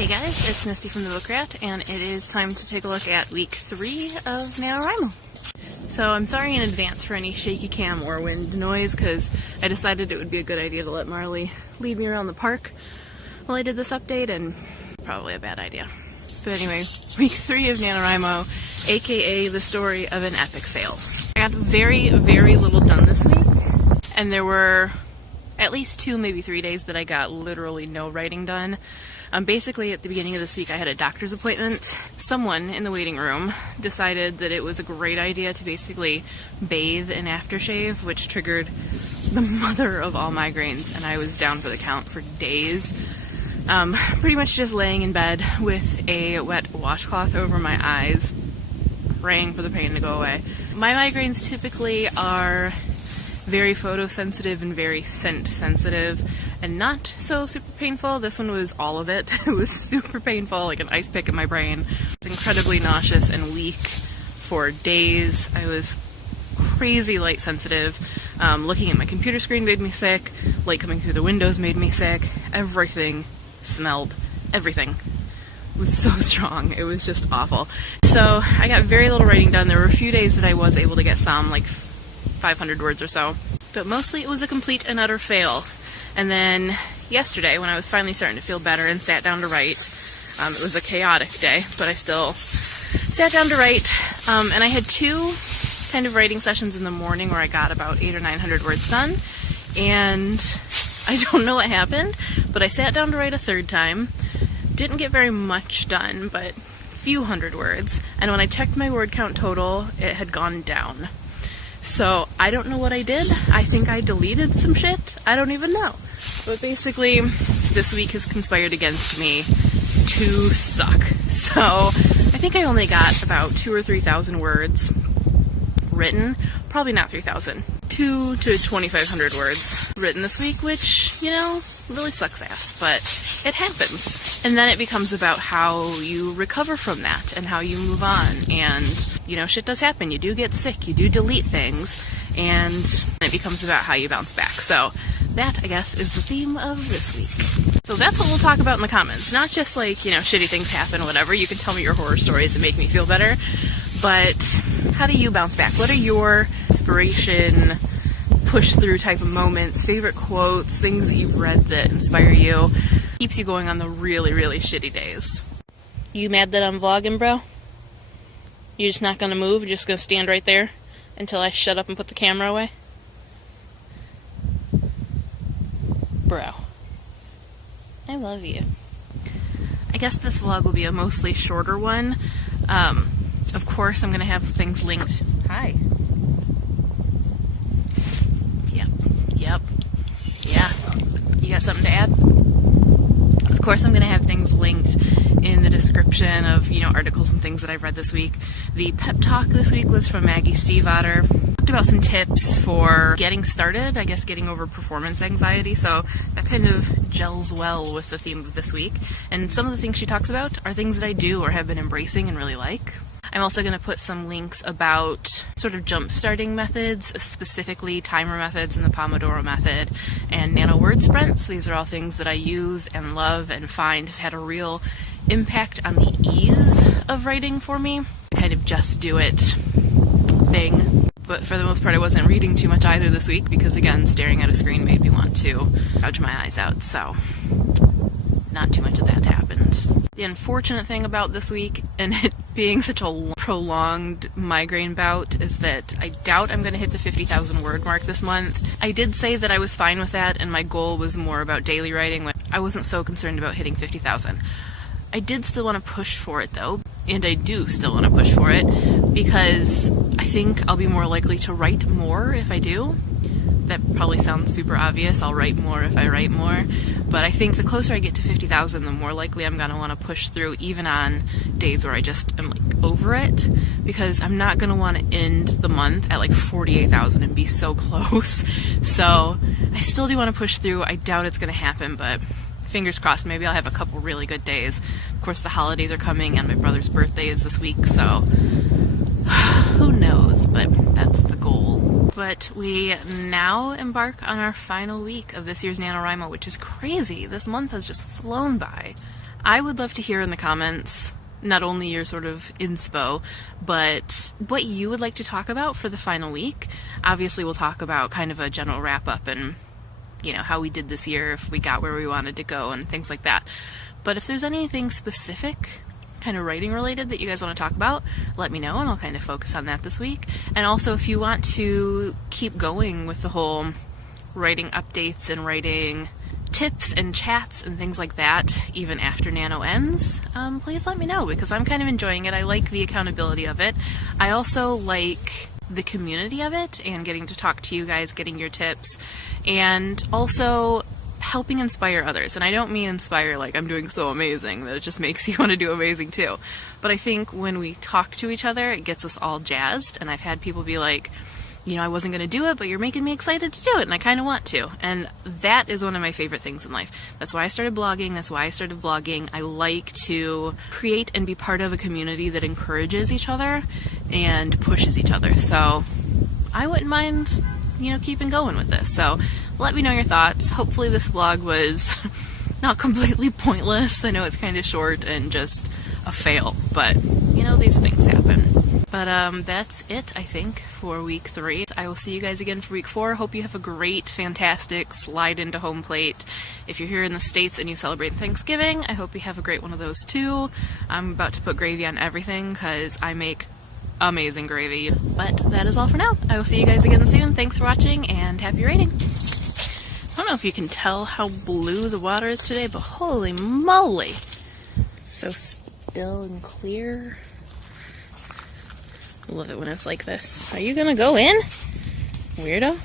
Hey guys, it's Misty from the Book Rat, and it is time to take a look at week 3 of NaNoWriMo. So I'm sorry in advance for any shaky cam or wind noise, because I decided it would be a good idea to let Marley lead me around the park while I did this update, and probably a bad idea. But anyway, week 3 of NaNoWriMo, aka the story of an epic fail. I got very, very little done this week, and there were at least 2, maybe 3 days that I got literally no writing done. Basically, at the beginning of this week, I had a doctor's appointment. Someone in the waiting room decided that it was a great idea to basically bathe and aftershave, which triggered the mother of all migraines, and I was down for the count for days. Pretty much just laying in bed with a wet washcloth over my eyes, praying for the pain to go away. My migraines typically are very photosensitive and very scent sensitive, and not so super painful. This one was all of it. It was super painful, like an ice pick in my brain. I was incredibly nauseous and weak for days. I was crazy light sensitive. Looking at my computer screen made me sick. Light coming through the windows made me sick. Everything smelled. Everything was so strong. It was just awful. So I got very little writing done. There were a few days that I was able to get some, like 500 words or so. But mostly it was a complete and utter fail. And then yesterday, when I was finally starting to feel better and sat down to write, it was a chaotic day, but I still sat down to write, and I had 2 kind of writing sessions in the morning where I got about 800 or 900 words done, and I don't know what happened, but I sat down to write a 3rd time, didn't get very much done, but a few hundred words, and when I checked my word count total, it had gone down. So I don't know what I did. I think I deleted some shit. I don't even know. But basically, this week has conspired against me to suck. So I think I only got about 2,000 or 3,000 words written. Probably not 3,000. 2,000 to 2,500 words written this week, which, you know, really sucks ass, but it happens. And then it becomes about how you recover from that and how you move on. And, you know, shit does happen. You do get sick, you do delete things, and it becomes about how you bounce back. So that, I guess, is the theme of this week. So that's what we'll talk about in the comments. Not just like, you know, shitty things happen, whatever. You can tell me your horror stories and make me feel better. But how do you bounce back? What are your inspiration, push through type of moments, favorite quotes, things that you've read that inspire you, keeps you going on the really, really shitty days? You mad that I'm vlogging, bro? You're just not gonna move? You're just gonna stand right there until I shut up and put the camera away? Bro. I love you. I guess this vlog will be a mostly shorter one. Of course, I'm gonna have things linked. Hi. Yep. Yeah. You got something to add? Of course, I'm gonna have things linked in the description of, you know, articles and things that I've read this week. The pep talk this week was from Maggie Stiefvater. Talked about some tips for getting started, I guess getting over performance anxiety, so that kind of gels well with the theme of this week. And some of the things she talks about are things that I do or have been embracing and really like. I'm also going to put some links about sort of jump-starting methods, specifically timer methods and the Pomodoro method, and nano word sprints. These are all things that I use and love and find have had a real impact on the ease of writing for me. Kind of just do it thing. But for the most part, I wasn't reading too much either this week because, again, staring at a screen made me want to gouge my eyes out, so not too much of that happened. The unfortunate thing about this week, and it being such a prolonged migraine bout, is that I doubt I'm going to hit the 50,000 word mark this month. I did say that I was fine with that, and my goal was more about daily writing. I wasn't so concerned about hitting 50,000. I did still want to push for it, though, and I do still want to push for it, because I think I'll be more likely to write more if I do. That probably sounds super obvious. I'll write more if I write more. But I think the closer I get to 50,000, the more likely I'm going to want to push through, even on days where I just am like over it, because I'm not going to want to end the month at like 48,000 and be so close. So I still do want to push through. I doubt it's going to happen, but fingers crossed, maybe I'll have a couple really good days. Of course, the holidays are coming and my brother's birthday is this week, so who knows, but that's the goal. But we now embark on our final week of this year's NaNoWriMo, which is crazy. This month has just flown by. I would love to hear in the comments not only your sort of inspo, but what you would like to talk about for the final week. Obviously, we'll talk about kind of a general wrap-up and, you know, how we did this year, if we got where we wanted to go, and things like that. But if there's anything specific, kind of writing related, that you guys want to talk about, let me know, and I'll kind of focus on that this week. And also, if you want to keep going with the whole writing updates and writing tips and chats and things like that, even after Nano ends, please let me know, because I'm kind of enjoying it. I like the accountability of it. I also like the community of it and getting to talk to you guys, getting your tips, and also helping inspire others. And I don't mean inspire like I'm doing so amazing that it just makes you want to do amazing too. But I think when we talk to each other, it gets us all jazzed. And I've had people be like, you know, I wasn't going to do it, but you're making me excited to do it, and I kind of want to. And that is one of my favorite things in life. That's why I started blogging. That's why I started vlogging. I like to create and be part of a community that encourages each other and pushes each other. So I wouldn't mind, you know, keeping going with this. So let me know your thoughts. Hopefully this vlog was not completely pointless. I know it's kind of short and just a fail, but, you know, these things happen. But that's it, I think, for week 3. I will see you guys again for week 4. Hope you have a great, fantastic slide into home plate. If you're here in the States and you celebrate Thanksgiving, I hope you have a great one of those too. I'm about to put gravy on everything because I make amazing gravy. But that is all for now. I will see you guys again soon. Thanks for watching, and happy writing. I don't know if you can tell how blue the water is today, but holy moly! So still and clear. I love it when it's like this. Are you gonna go in? Weirdo.